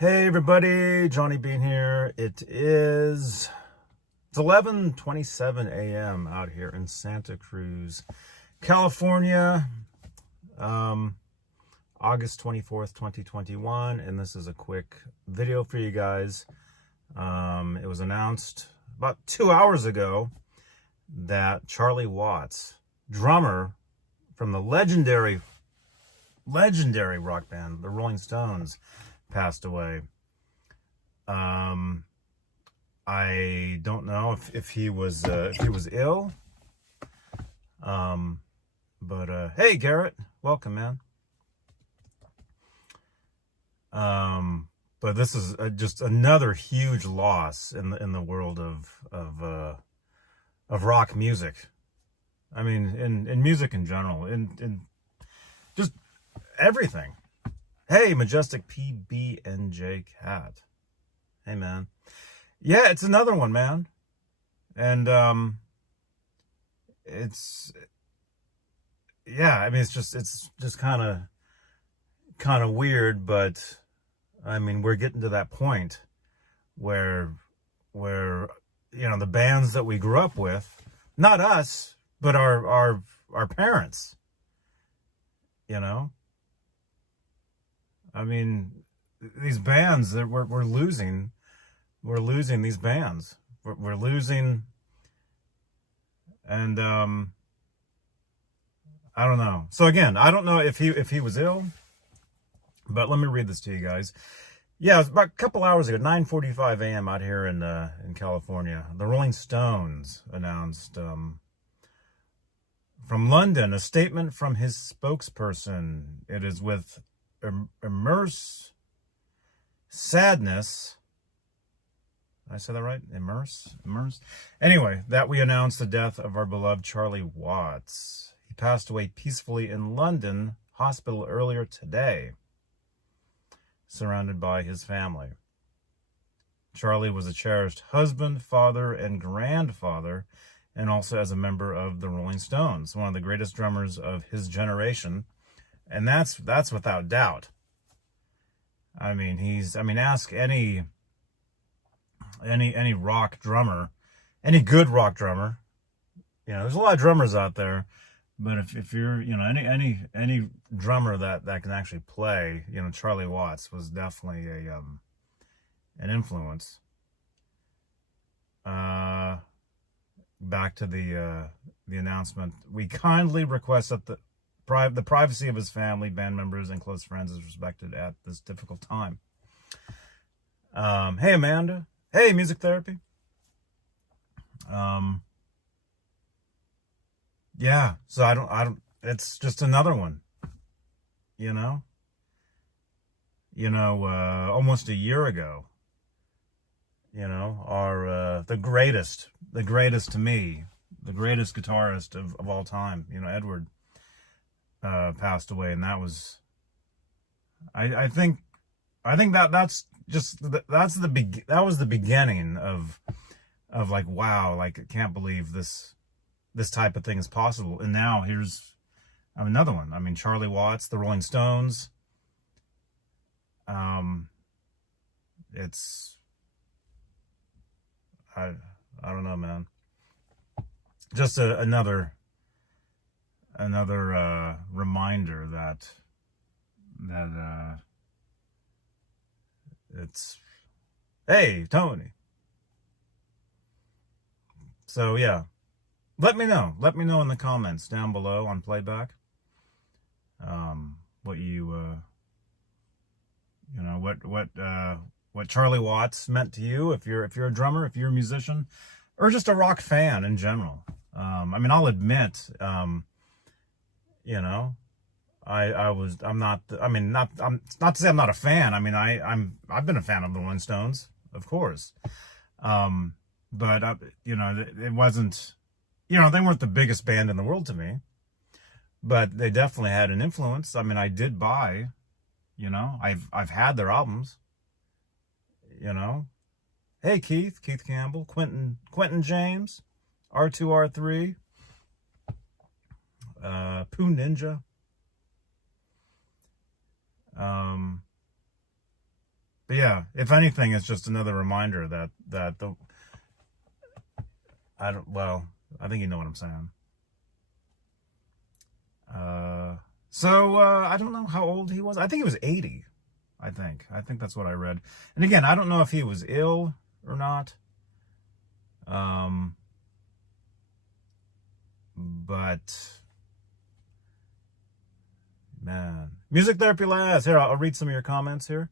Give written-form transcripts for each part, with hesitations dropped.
Hey everybody, Johnny Bean here. It's 11:27 a.m. out here in Santa Cruz, California. August 24th, 2021, and this is a quick video for you guys. It was announced about 2 hours ago that Charlie Watts, drummer from the legendary rock band, the Rolling Stones, passed away. I don't know if he was ill. But hey Garrett, welcome, man. But this is just another huge loss in the world of rock music. I mean, in music in general, in just everything. Hey, Majestic PB&J Cat. Hey, man. Yeah, it's another one, man. And it's just kind of weird, but I mean, we're getting to that point where the bands that we grew up with, not us, but our parents, I mean, these bands that we're losing these bands. We're losing, and I don't know. So again, I don't know if he was ill, but let me read this to you guys. Yeah, it was about a couple hours ago, 9:45 a.m. out here in California. The Rolling Stones announced from London a statement from his spokesperson. It is with immense sadness. Did I say that right? Immense. Anyway, that we announced the death of our beloved Charlie Watts. He passed away peacefully in London hospital earlier today, surrounded by his family. Charlie was a cherished husband, father, and grandfather, and also as a member of the Rolling Stones, one of the greatest drummers of his generation. And that's without doubt. I mean, ask any rock drummer, any good rock drummer. There's a lot of drummers out there, but if you're, any drummer that can actually play, Charlie Watts was definitely an influence. Back to the announcement. We kindly request that the privacy of his family, band members, and close friends is respected at this difficult time. Hey, Amanda. Hey, Music Therapy. Yeah, so I don't, it's just another one, almost a year ago, the greatest to me, the greatest guitarist of all time, Edward, passed away. And that was, I think that was the beginning of like, wow, like, I can't believe this type of thing is possible. And now here's another one. I mean, Charlie Watts, the Rolling Stones. It's, I don't know, man. Just another reminder that it's, hey, Tony. So yeah, let me know in the comments down below on playback, what you what Charlie Watts meant to you, if you're a drummer, if you're a musician, or just a rock fan in general. I mean, I'll admit, I'm not to say I'm not a fan. I mean, I've been a fan of the Rolling Stones, of course. But it wasn't, they weren't the biggest band in the world to me, but they definitely had an influence. I mean, I did buy, I've had their albums, Hey, Keith Campbell, Quentin James, R2R3, Pooh Ninja. But yeah, if anything, it's just another reminder that the I think you know what I'm saying. I don't know how old he was. I think he was 80. I think that's what I read. And again, I don't know if he was ill or not. But man, Music Therapy Lads. Here, I'll read some of your comments here.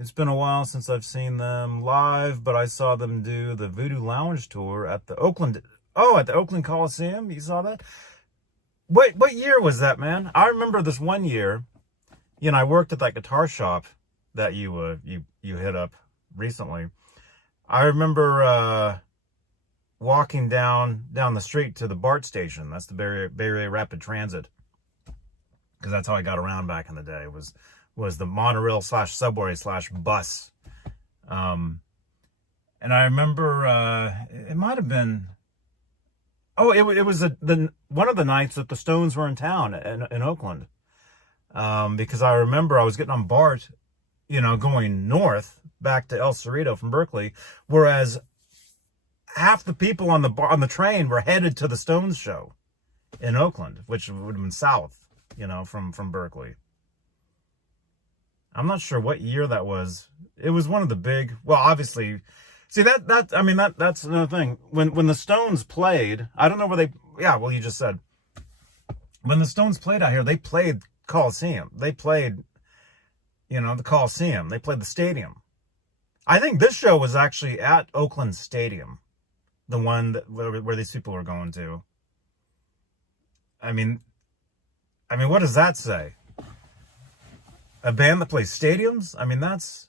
It's been a while since I've seen them live, but I saw them do the Voodoo Lounge tour at the Oakland Coliseum. You saw that? What year was that, man? I remember this one year. You know, I worked at that guitar shop that you hit up recently. I remember walking down the street to the BART station. That's the Bay Area Rapid Transit, because that's how I got around back in the day. Was the monorail / subway / bus. And I remember it might have been. Oh, it was one of the nights that the Stones were in town in Oakland. Because I remember I was getting on BART, you know, going north back to El Cerrito from Berkeley, whereas half the people on the train were headed to the Stones show in Oakland, which would have been south, you know, from Berkeley. I'm not sure what year that was. It was one of the big. Well, obviously. See, that's another thing. When the Stones played, I don't know where they, yeah, well, you just said. When the Stones played out here, they played Coliseum. They played, you know, the Coliseum. They played the stadium. I think this show was actually at Oakland Stadium, the one where these people were going to. I mean, what does that say? A band that plays stadiums? I mean, that's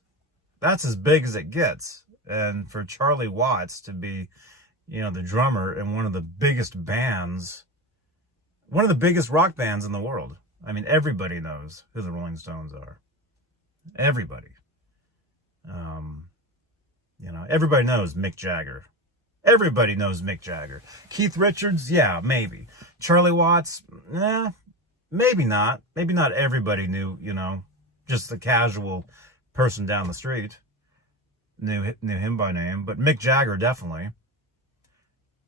as big as it gets. And for Charlie Watts to be, you know, the drummer in one of the biggest bands, one of the biggest rock bands in the world. I mean, everybody knows who the Rolling Stones are. Everybody. You know, everybody knows Mick Jagger. Everybody knows Mick Jagger. Keith Richards, yeah, maybe. Charlie Watts, maybe not. Maybe not everybody knew, you know, just the casual person down the street knew him by name, but Mick Jagger definitely.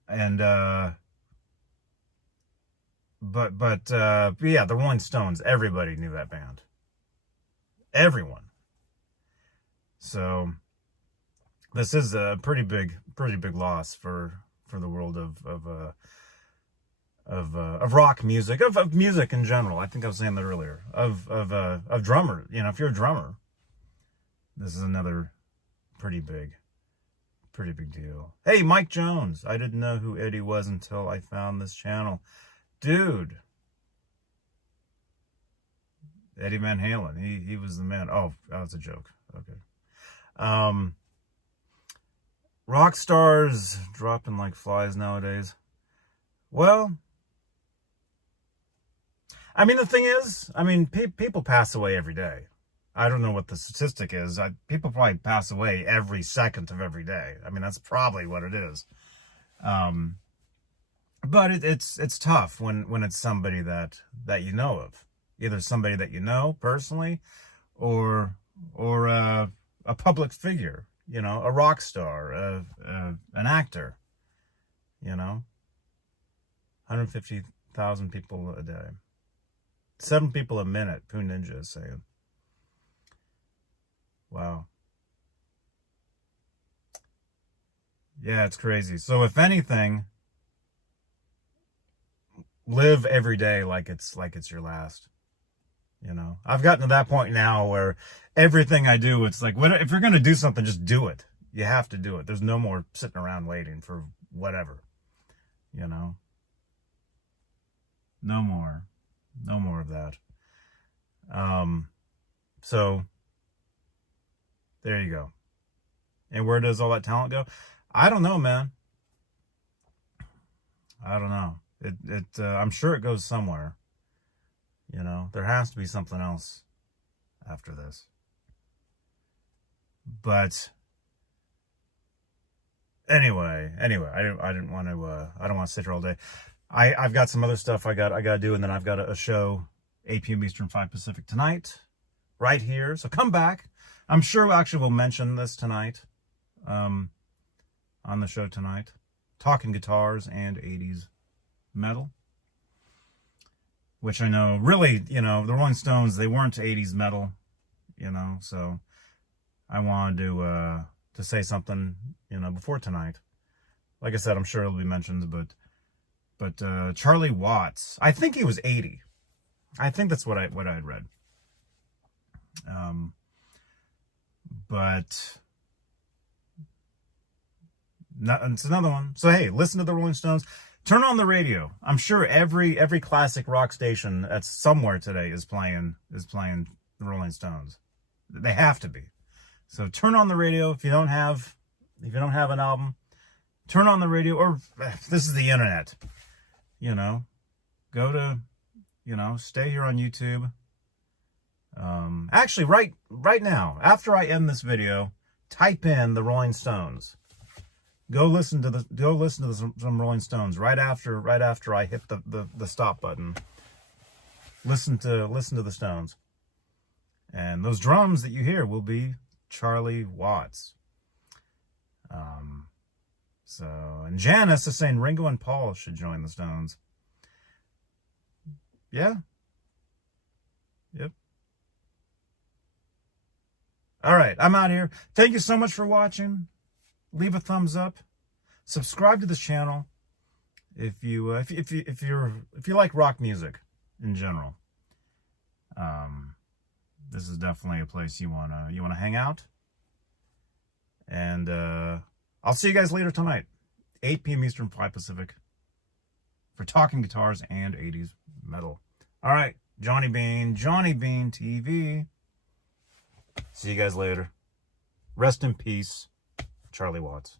And but yeah, the Rolling Stones, everybody knew that band. Everyone. So this is a pretty big loss for the world of rock music, of music in general. I think I was saying that earlier. Of drummer. You know, if you're a drummer, this is another pretty big deal. Hey, Mike Jones. I didn't know who Eddie was until I found this channel. Dude. Eddie Van Halen. He was the man. Oh, that was a joke. Okay. Rock stars dropping like flies nowadays. Well, I mean, the thing is, I mean, people pass away every day. I don't know what the statistic is. People probably pass away every second of every day. I mean, that's probably what it is. But it's tough when it's somebody that you know of, either somebody that you know personally, or a public figure. You know, a rock star, an actor. You know, 150,000 people a day, 7 people a minute. Pooh Ninja is saying. Wow. Yeah, it's crazy. So if anything, live every day like it's your last. You know, I've gotten to that point now where everything I do, it's like, if you're going to do something, just do it. You have to do it. There's no more sitting around waiting for whatever, you know, no more of that. So there you go. And where does all that talent go? I don't know, man. I don't know. I'm sure it goes somewhere. You know, there has to be something else after this. But anyway, I don't want to sit here all day. I've got some other stuff I got to do, and then I've got a show 8 p.m. Eastern, 5 Pacific tonight, right here. So come back. I'm sure actually we'll mention this tonight, on the show tonight. Talking guitars and 80s metal. Which I know, really, you know, the Rolling Stones, they weren't 80s metal, you know, so I wanted to say something, you know, before tonight. Like I said, I'm sure it'll be mentioned, but Charlie Watts, I think he was 80. I think that's what I had read. But it's another one. So hey, listen to the Rolling Stones. Turn on the radio. I'm sure every classic rock station that's somewhere today is playing the Rolling Stones. They have to be. So turn on the radio if you don't have an album. Turn on the radio, or if this is the internet. You know, go to, you know, stay here on YouTube. Actually, right now, after I end this video, type in the Rolling Stones. Go listen to some Rolling Stones right after I hit the stop button. Listen to the Stones. And those drums that you hear will be Charlie Watts. And Janice is saying Ringo and Paul should join the Stones. Yeah. Yep. All right, I'm out here. Thank you so much for watching. Leave a thumbs up. Subscribe to this channel if you like rock music in general. This is definitely a place you wanna hang out. And I'll see you guys later tonight, 8 p.m. Eastern, 5 Pacific, for Talking Guitars and 80s Metal. All right, Johnny Bean TV. See you guys later. Rest in peace, Charlie Watts.